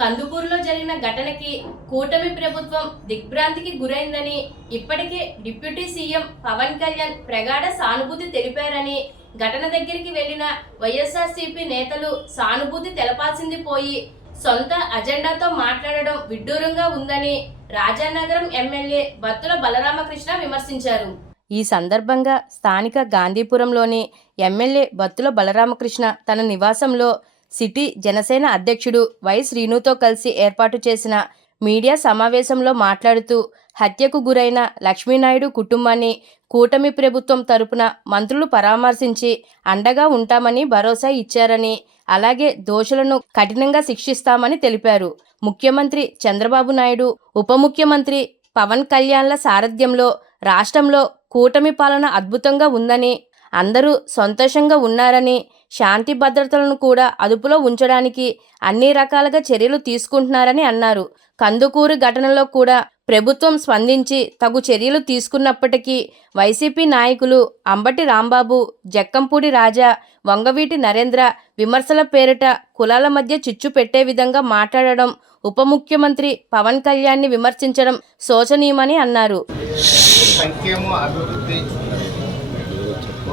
కందుకూరులో జరిగిన ఘటనకి కూటమి ప్రభుత్వం దిగ్భ్రాంతికి గురైందని, ఇప్పటికే డిప్యూటీ సీఎం పవన్ కళ్యాణ్ ప్రగాఢ సానుభూతి తెలిపారని, ఘటన దగ్గరికి వెళ్లిన వైఎస్ఆర్సీపీ నేతలు సానుభూతి తెలపాల్సింది పోయి సొంత అజెండాతో మాట్లాడడం విడ్డూరంగా ఉందని రాజానగరం ఎమ్మెల్యే బత్తుల బలరామకృష్ణ విమర్శించారు. ఈ సందర్భంగా స్థానిక గాంధీపురంలోని ఎమ్మెల్యే బత్తుల బలరామకృష్ణ తన నివాసంలో సిటీ జనసేన అధ్యక్షుడు వై శ్రీనుతో కలిసి ఏర్పాటు చేసిన మీడియా సమావేశంలో మాట్లాడుతూ, హత్యకు గురైన లక్ష్మీనాయుడు కుటుంబాన్ని కూటమి ప్రభుత్వం తరపున మంత్రులు పరామర్శించి అండగా ఉంటామని భరోసా ఇచ్చారని, అలాగే దోషులను కఠినంగా శిక్షిస్తామని తెలిపారు. ముఖ్యమంత్రి చంద్రబాబు నాయుడు, ఉప ముఖ్యమంత్రి పవన్ కళ్యాణ్ల సారథ్యంలో రాష్ట్రంలో కూటమి పాలన అద్భుతంగా ఉందని, అందరూ సంతోషంగా ఉన్నారని, శాంతి భద్రతలను కూడా అదుపులో ఉంచడానికి అన్ని రకాలుగా చర్యలు తీసుకుంటున్నారని అన్నారు. కందుకూరు ఘటనలో కూడా ప్రభుత్వం స్పందించి తగు చర్యలు తీసుకున్నప్పటికీ వైసీపీ నాయకులు అంబటి రాంబాబు, జక్కంపూడి రాజా, వంగవీటి నరేంద్ర విమర్శల పేరిట కులాల మధ్య చిచ్చు పెట్టే విధంగా మాట్లాడడం, ఉప ముఖ్యమంత్రి పవన్ కళ్యాణ్ని విమర్శించడం శోచనీయమని అన్నారు.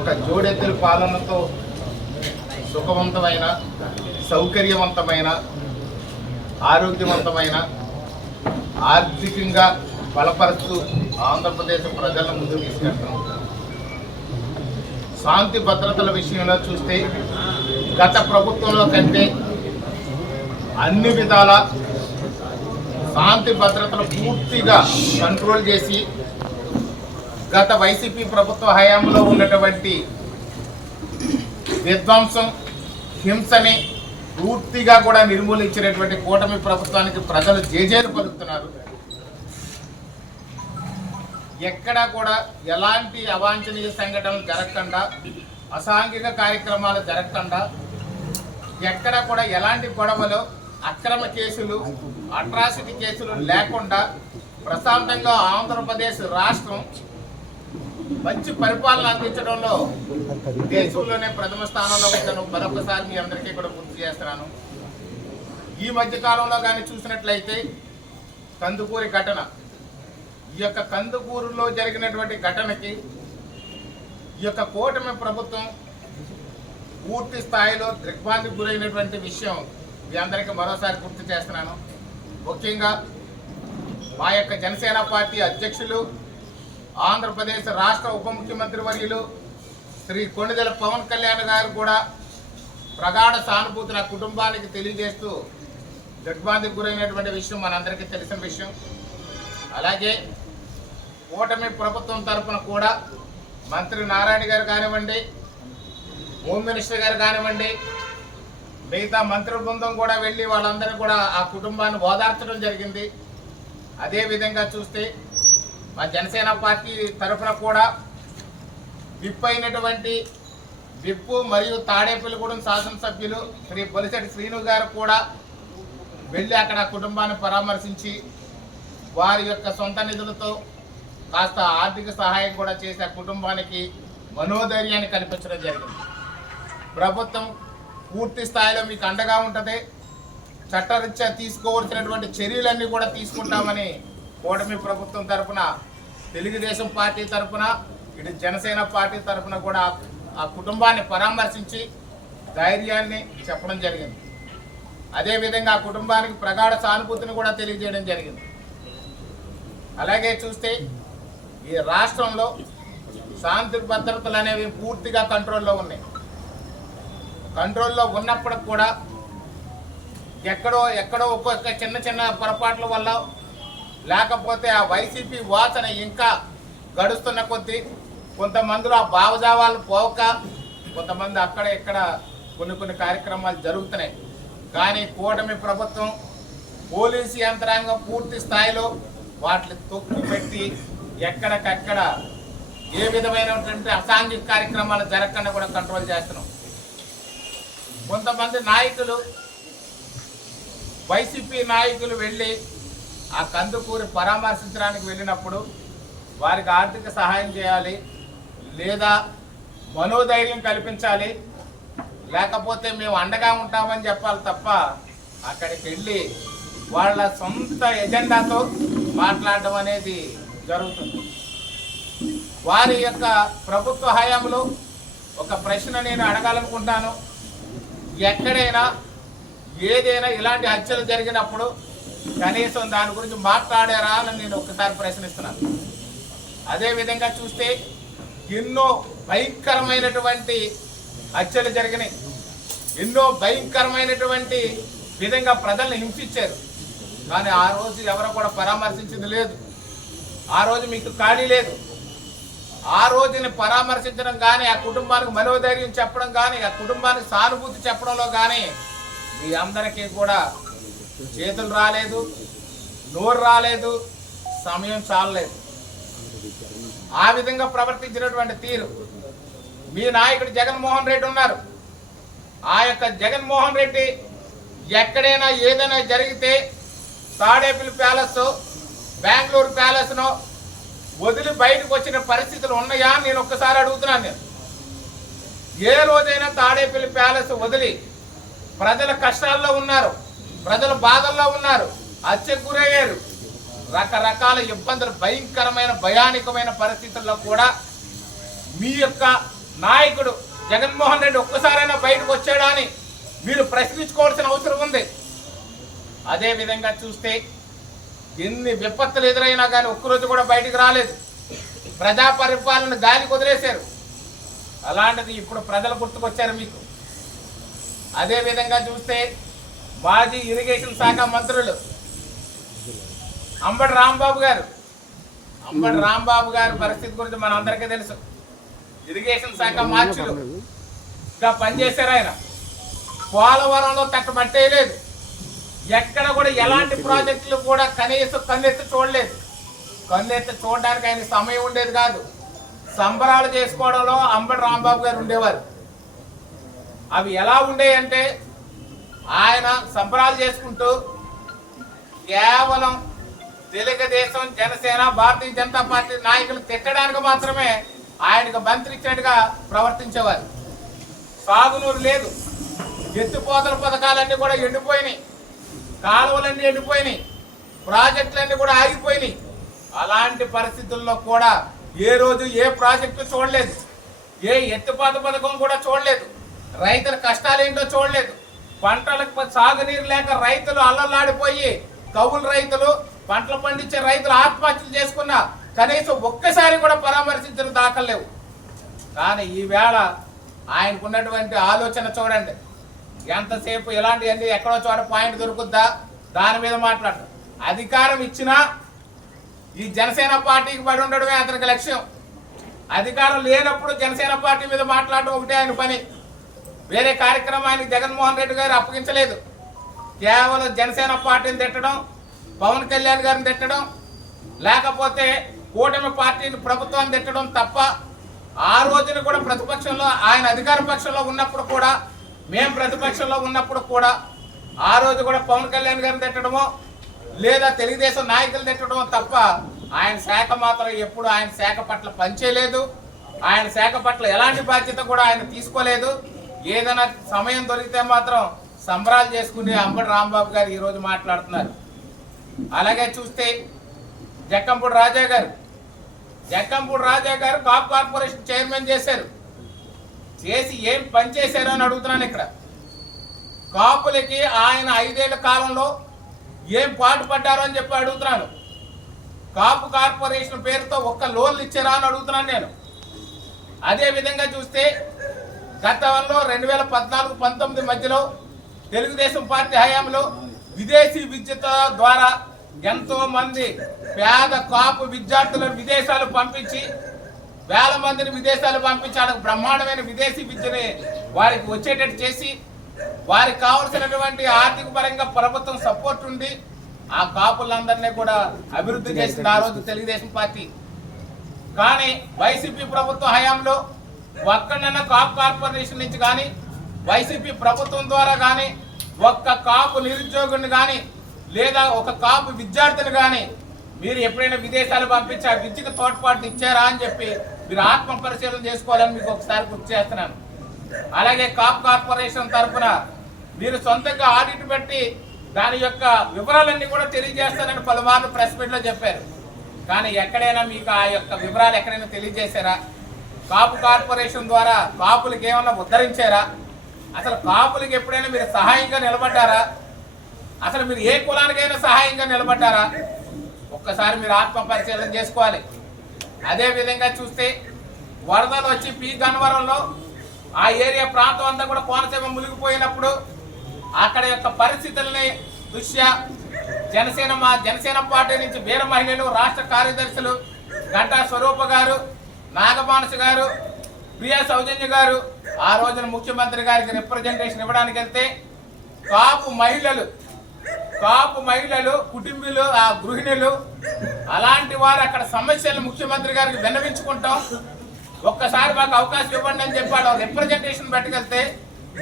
ఒక జోడెత్తుల పాలనతో సుఖవంతమైన, సౌకర్యవంతమైన, ఆరోగ్యవంతమైన, ఆర్థికంగా బలపరుస్తూ ఆంధ్రప్రదేశ్ ప్రజలను ముందుకు తీసుకెళ్తాం. శాంతి భద్రతల విషయంలో చూస్తే గత ప్రభుత్వంలో కంటే అన్ని విధాల శాంతి భద్రతలు పూర్తిగా కంట్రోల్ చేసి గత వైసీపీ ప్రభుత్వ హయాంలో ఉన్నటువంటి విధ్వంసం, హింసని పూర్తిగా కూడా నిర్మూలించినటువంటి కూటమి ప్రభుత్వానికి ప్రజలు జేజేలు పలుకుతున్నారు. ఎక్కడా కూడా ఎలాంటి అవాంఛనీయ సంఘటనలు జరగకుండా, అసాంఘిక కార్యక్రమాలు జరగకుండా, ఎక్కడా కూడా ఎలాంటి గొడవలు, అక్రమ కేసులు, అట్రాసిటీ కేసులు లేకుండా ప్రశాంతంగా ఆంధ్రప్రదేశ్ రాష్ట్రం మంచి పరిపాలన అందించడంలో దేశంలోనే ప్రథమ స్థానంలో ఉందని మరొకసారి మీ అందరికీ కూడా గుర్తు చేస్తున్నాను. ఈ మధ్య కాలంలో కానీ చూసినట్లయితే కందుకూరి ఘటన, ఈ యొక్క కందుకూరులో జరిగినటువంటి ఘటనకి ఈ యొక్క కూటమి ప్రభుత్వం పూర్తి స్థాయిలో దిగ్భ్రాంతికి గురైనటువంటి విషయం మీ అందరికీ మరోసారి గుర్తు చేస్తున్నాను. ముఖ్యంగా మా యొక్క జనసేన పార్టీ అధ్యక్షులు, ఆంధ్రప్రదేశ్ రాష్ట్ర ఉప ముఖ్యమంత్రి వర్యులు శ్రీ కొణిదెల పవన్ కళ్యాణ్ గారు కూడా ప్రగాఢ సానుభూతి నా కుటుంబానికి తెలియజేస్తూ దిగ్భ్రాంతికి గురైనటువంటి విషయం మనందరికీ తెలిసిన విషయం. అలాగే కూటమి ప్రభుత్వం తరఫున కూడా మంత్రి నారాయణ గారు కానివ్వండి, హోమ్ మినిస్టర్ గారు కానివ్వండి, మిగతా మంత్రి బృందం కూడా వెళ్ళి వాళ్ళందరూ కూడా ఆ కుటుంబాన్ని ఓదార్చడం జరిగింది. అదేవిధంగా చూస్తే మా జనసేన పార్టీ తరఫున కూడా విప్ అయినటువంటి విప్పు మరియు తాడేపల్లిగూడెం శాసనసభ్యులు శ్రీ బొలిశెట్టి శ్రీను గారు కూడా వెళ్ళి అక్కడ కుటుంబాన్ని పరామర్శించి వారి యొక్క సొంత నిధులతో కాస్త ఆర్థిక సహాయం కూడా చేసి ఆ కుటుంబానికి మనోధైర్యాన్ని కల్పించడం జరిగింది. ప్రభుత్వం పూర్తి స్థాయిలో మీకు అండగా ఉంటుంది, చట్టరీత్యా తీసుకోవాల్సినటువంటి చర్యలన్నీ కూడా తీసుకుంటామని కూటమి ప్రభుత్వం తరఫున, తెలుగుదేశం పార్టీ తరఫున, ఇటు జనసేన పార్టీ తరఫున కూడా ఆ కుటుంబాన్ని పరామర్శించి ధైర్యాన్ని చెప్పడం జరిగింది. అదేవిధంగా ఆ కుటుంబానికి ప్రగాఢ సానుభూతిని కూడా తెలియజేయడం జరిగింది. అలాగే చూస్తే ఈ రాష్ట్రంలో శాంతి భద్రతలు అనేవి పూర్తిగా కంట్రోల్లో ఉన్నాయి. కంట్రోల్లో ఉన్నప్పటికి కూడా ఎక్కడో ఒక్కొక్క చిన్న చిన్న పొరపాట్ల వల్ల, లేకపోతే ఆ వైసీపీ వాసన ఇంకా గడుస్తున్న కొద్దీ కొంతమందిలో ఆ భావజావాలు పోక కొంతమంది అక్కడ ఇక్కడ కొన్ని కార్యక్రమాలు జరుగుతున్నాయి. కానీ కూటమి ప్రభుత్వం, పోలీసు యంత్రాంగం పూర్తి స్థాయిలో వాటిని తొక్కి పెట్టి ఎక్కడికక్కడ ఏ విధమైనటువంటి అసాంఘిక కార్యక్రమాలు జరగకుండా కూడా కంట్రోల్ చేస్తున్నాం. కొంతమంది నాయకులు, వైసీపీ నాయకులు వెళ్ళి ఆ కందుకూరి పరామర్శించడానికి వెళ్ళినప్పుడు వారికి ఆర్థిక సహాయం చేయాలి, లేదా మనోధైర్యం కల్పించాలి, లేకపోతే మేము అండగా ఉంటామని చెప్పాలి తప్ప అక్కడికి వెళ్ళి వాళ్ళ సొంత ఎజెండాతో మాట్లాడడం అనేది జరుగుతుంది. వారి యొక్క ప్రభుత్వ హయాంలో ఒక ప్రశ్న నేను అడగాలనుకుంటాను. ఎక్కడైనా ఏదైనా ఇలాంటి హత్యలు జరిగినప్పుడు కనీసం దాని గురించి మాట్లాడారా అని నేను ఒక్కసారి ప్రశ్నిస్తున్నాను. అదేవిధంగా చూస్తే ఎన్నో భయంకరమైనటువంటి హత్యలు జరిగినాయి. ఎన్నో భయంకరమైనటువంటి విధంగా ప్రజల్ని హింసించారు. కానీ ఆ రోజు ఎవరు కూడా పరామర్శించింది లేదు. ఆ రోజు మీకు ఖాళీ లేదు. ఆ రోజుని పరామర్శించడం కానీ, ఆ కుటుంబానికి మనోధైర్యం చెప్పడం కానీ, ఆ కుటుంబానికి సానుభూతి చెప్పడంలో కానీ మీ అందరికీ కూడా చేతులు రాలేదు, నోరు రాలేదు, సమయం చాలలేదు. ఆ విధంగా ప్రవర్తించినటువంటి తీరు మీ నాయకుడు జగన్మోహన్ రెడ్డి ఉన్నారు. ఆ యొక్క జగన్మోహన్ రెడ్డి ఎక్కడైనా ఏదైనా జరిగితే తాడేపల్లి ప్యాలెస్, బెంగళూరు ప్యాలెస్ను వదిలి బయటకు వచ్చిన పరిస్థితులు ఉన్నాయా అని నేను ఒక్కసారి అడుగుతున్నాను. నేను ఏ రోజైనా తాడేపల్లి ప్యాలెస్ వదిలి ప్రజల కష్టాల్లో ఉన్నారు, ప్రజల బాధల్లో ఉన్నారు, హత్యకు గురయ్యారు, రకరకాల ఇబ్బందులు, భయంకరమైన భయానకమైన పరిస్థితుల్లో కూడా మీ యొక్క నాయకుడు జగన్మోహన్ రెడ్డి ఒక్కసారైనా బయటకు వచ్చాడా అని మీరు ప్రశ్నించుకోవాల్సిన అవసరం ఉంది. అదేవిధంగా చూస్తే ఎన్ని విపత్తులు ఎదురైనా కానీ ఒక్కరోజు కూడా బయటకు రాలేదు. ప్రజా పరిపాలన గాలికి వదిలేశారు. అలాంటిది ఇప్పుడు ప్రజలు గుర్తుకొచ్చారు మీకు. అదేవిధంగా చూస్తే మాజీ ఇరిగేషన్ శాఖ మంత్రులు అంబటి రాంబాబు గారు పరిస్థితి గురించి మన అందరికీ తెలుసు. ఇరిగేషన్ శాఖ మార్చులుగా పనిచేశారు. ఆయన పోలవరంలో తట్టబట్టేయలేదు. ఎక్కడ కూడా ఎలాంటి ప్రాజెక్టులు కూడా కనీసం కన్నెత్తి చూడలేదు. కన్నెత్తి చూడడానికి ఆయన సమయం ఉండేది కాదు. సంబరాలు చేసుకోవడంలో అంబటి రాంబాబు గారు ఉండేవారు. అవి ఎలా ఉండేయంటే ఆయన సంబరాలు చేసుకుంటూ కేవలం తెలుగుదేశం, జనసేన, భారతీయ జనతా పార్టీ నాయకులు తిట్టడానికి మాత్రమే ఆయనకు మంత్రి ఇచ్చినట్టుగా ప్రవర్తించేవారు. సాగునూరు లేదు, ఎత్తిపోతల పథకాలన్నీ కూడా ఎండిపోయినాయి, కాలువలన్నీ ఎండిపోయినాయి, ప్రాజెక్టులన్నీ కూడా ఆగిపోయినాయి. అలాంటి పరిస్థితుల్లో కూడా ఏ రోజు ఏ ప్రాజెక్టు చూడలేదు, ఏ ఎత్తిపోత పథకం కూడా చూడలేదు, రైతుల కష్టాలు ఏంటో చూడలేదు. పంటలకు సాగునీరు లేక రైతులు అల్లల్లాడిపోయి, కౌలు రైతులు, పంటలు పండించే రైతులు ఆత్మహత్యలు చేసుకున్న కనీసం ఒక్కసారి కూడా పరామర్శించిన దాఖలేవు. కానీ ఈవేళ ఆయనకున్నటువంటి ఆలోచన చూడండి. ఎంతసేపు ఇలాంటివన్నీ ఎక్కడో చోట పాయింట్ దొరుకుద్దా దాని మీద మాట్లాడతాం. అధికారం ఇచ్చినా ఈ జనసేన పార్టీకి పడి ఉండడమే అతనికి లక్ష్యం. అధికారం లేనప్పుడు జనసేన పార్టీ మీద మాట్లాడడం ఒకటే ఆయన పని. వేరే కార్యక్రమానికి జగన్మోహన్ రెడ్డి గారు అప్పగించలేదు. కేవలం జనసేన పార్టీని తిట్టడం, పవన్ కళ్యాణ్ గారిని తిట్టడం, లేకపోతే కూటమి పార్టీని, ప్రభుత్వాన్ని తిట్టడం తప్ప ఆ రోజున కూడా ప్రతిపక్షంలో, ఆయన అధికార పక్షంలో ఉన్నప్పుడు కూడా, మేము ప్రతిపక్షంలో ఉన్నప్పుడు కూడా ఆ రోజు కూడా పవన్ కళ్యాణ్ గారిని తిట్టడమో లేదా తెలుగుదేశం నాయకులు తిట్టడమో తప్ప ఆయన శాఖ మాత్రం ఎప్పుడు ఆయన శాఖ పట్ల పనిచేయలేదు. ఆయన శాఖ పట్ల ఎలాంటి బాధ్యత కూడా ఆయన తీసుకోలేదు. ఏదైనా సమయం దొరికితే మాత్రం సంబరాలు చేసుకునే అంబటి రాంబాబు గారు ఈరోజు మాట్లాడుతున్నారు. అలాగే చూస్తే జక్కంపూడి రాజా గారు కాప్ కార్పొరేషన్ చైర్మన్ చేశారు. చేసి ఏం పని చేశారు అని అడుగుతున్నాను. ఇక్కడ కాపులకి ఆయన 5 ఏళ్ల కాలంలో ఏం పాటు పడ్డారో అని చెప్పి అడుగుతున్నాను. కాపు కార్పొరేషన్ పేరుతో ఒక్క లోన్లు ఇచ్చారా అని అడుగుతున్నాను నేను. అదే విధంగా చూస్తే గతంలో 2014-19 మధ్యలో తెలుగుదేశం పార్టీ హయాంలో విదేశీ విద్యుత్ ద్వారా ఎంతో మంది పేద కాపు విద్యార్థులను విదేశాలు పంపించి, వేల మందిని విదేశాలు పంపించి బ్రహ్మాండమైన విదేశీ విద్యని వారికి వచ్చేటట్టు చేసి, వారికి కావలసినటువంటి ఆర్థిక పరంగా ప్రభుత్వం సపోర్ట్ ఉండి ఆ కాపులందరినీ కూడా అభివృద్ధి చేసింది ఆ రోజు తెలుగుదేశం పార్టీ. కానీ వైసీపీ ప్రభుత్వ హయాంలో ఒక్కడైనా కాపు కార్పొరేషన్ నుంచి కానీ, వైసీపీ ప్రభుత్వం ద్వారా కానీ ఒక్క కాపు నిరుద్యోగుని కానీ లేదా ఒక కాపు విద్యార్థిని కానీ మీరు ఎప్పుడైనా విదేశాలు పంపించి ఆ విద్యకు తోడ్పాటు ఇచ్చారా అని చెప్పి మీరు ఆత్మ పరిశీలన చేసుకోవాలని మీకు ఒకసారి గుర్తు చేస్తున్నాను. అలాగే కాప్ కార్పొరేషన్ తరఫున మీరు సొంతంగా ఆడిట్ పెట్టి దాని యొక్క వివరాలన్నీ కూడా తెలియజేస్తానని పలుమార్లు ప్రెస్ మీట్లో చెప్పారు. కానీ ఎక్కడైనా మీకు ఆ యొక్క వివరాలు ఎక్కడైనా తెలియజేశారా? కాపు కార్పొరేషన్ ద్వారా కాపులకి ఏమన్నా ఉద్ధరించారా? అసలు కాపులకి ఎప్పుడైనా మీరు సహాయంగా నిలబడ్డారా? అసలు మీరు ఏ కులానికైనా సహాయంగా నిలబడ్డారా? ఒక్కసారి మీరు ఆత్మ పరిశీలన చేసుకోవాలి. అదే విధంగా చూస్తే వరదలు వచ్చి పి గన్నవరంలో ఆ ఏరియా ప్రాంతం అంతా కూడా కోనసీమ మునిగిపోయినప్పుడు అక్కడ యొక్క పరిస్థితుల్ని దృష్ట్యా జనసేన పార్టీ నుంచి వీర మహిళలు, రాష్ట్ర కార్యదర్శులు గంటా స్వరూప గారు, నాగమానస గారు, ప్రియా సౌజన్య గారు ఆ రోజున ముఖ్యమంత్రి గారికి రిప్రజెంటేషన్ ఇవ్వడానికి వెళ్తే కాపు మహిళలు, కుటుంబీలు, ఆ గృహిణులు అలాంటి వారు అక్కడ సమస్యలు ముఖ్యమంత్రి గారికి విన్నవించుకుంటాం, ఒక్కసారి మాకు అవకాశం ఇవ్వండి అని చెప్పాడు. రిప్రజెంటేషన్ పెట్టుకెళ్తే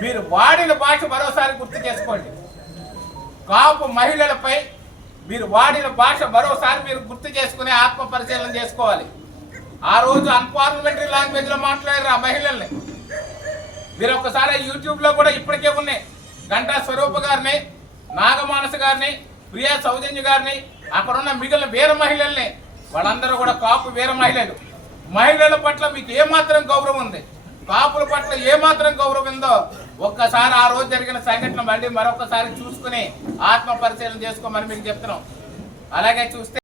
మీరు వాడిన భాష మరోసారి గుర్తు చేసుకోండి. కాపు మహిళలపై మీరు వాడిన భాష మరోసారి మీరు గుర్తు చేసుకుని ఆత్మ పరిశీలన చేసుకోవాలి. ఆ రోజు అన్పార్లమెంటరీ లాంగ్వేజ్ లో మాట్లాడారు ఆ మహిళల్ని. మీరు ఒక్కసారి యూట్యూబ్ లో కూడా ఇప్పటికే ఉన్నాయి. గంటా స్వరూప గారిని, నాగమానస గారిని, ప్రియా సౌజన్య గారిని, అక్కడున్న మిగిలిన వీర మహిళల్ని, వాళ్ళందరూ కూడా కాపు వీర మహిళలు. మహిళల పట్ల మీకు ఏమాత్రం గౌరవం ఉంది, కాపుల పట్ల ఏమాత్రం గౌరవం ఉందో ఒక్కసారి ఆ రోజు జరిగిన సంఘటన మళ్ళీ మరొకసారి చూసుకుని ఆత్మ పరిశీలన చేసుకోమని మీకు చెప్తున్నాం. అలాగే చూస్తే